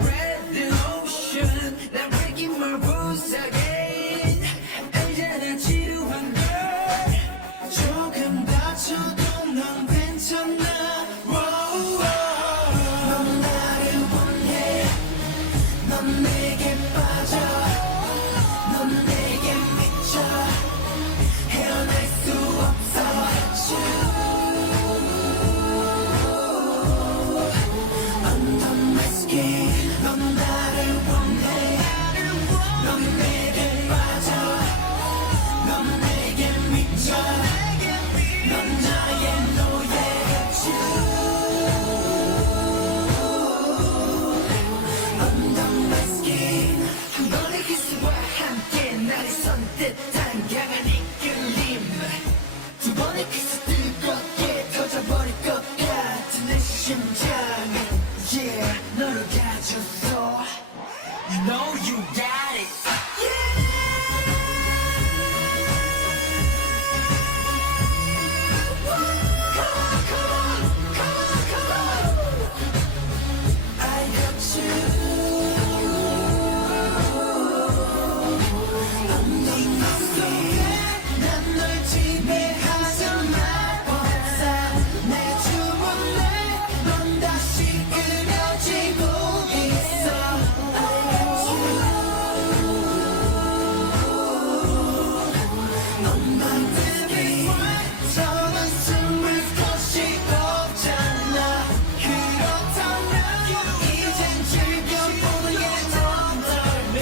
red ocean 난 breaking my rules again 알잖아 지루한 걸 조금 다쳐도 넌 괜찮아 넌 나를 원해 넌 내게 빠져 넌 내게 미쳐 헤어날 수 없어 Under my skin 넌 나를 원해 넌 내게 빠져 넌 내게 미쳐 넌 나의 노예겠지 Under my skin 한 번의 키스와 함께 나를 선뜻한 강한 이끌림 두 번의 키스 뜨겁게 터져버릴 것 같은 내 심장 Yeah 너를 가졌어 You know you got it I got you 난 널 지배하자 말보다 내 주문을 넌 다시 그려지고 있어 넌 만들기 저는 숨을 곳이 없잖아 그렇다면 이젠 즐겨보는 게 어떨까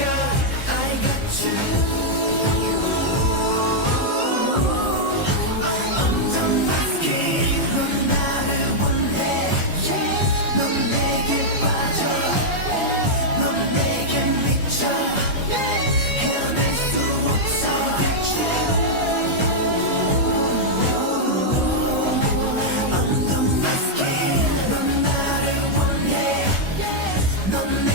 I got you 넌 나를 원해 넌 내게 빠져 넌 내게 미쳐 헤어날 수 없어 Under my skin 넌 나를 원해 넌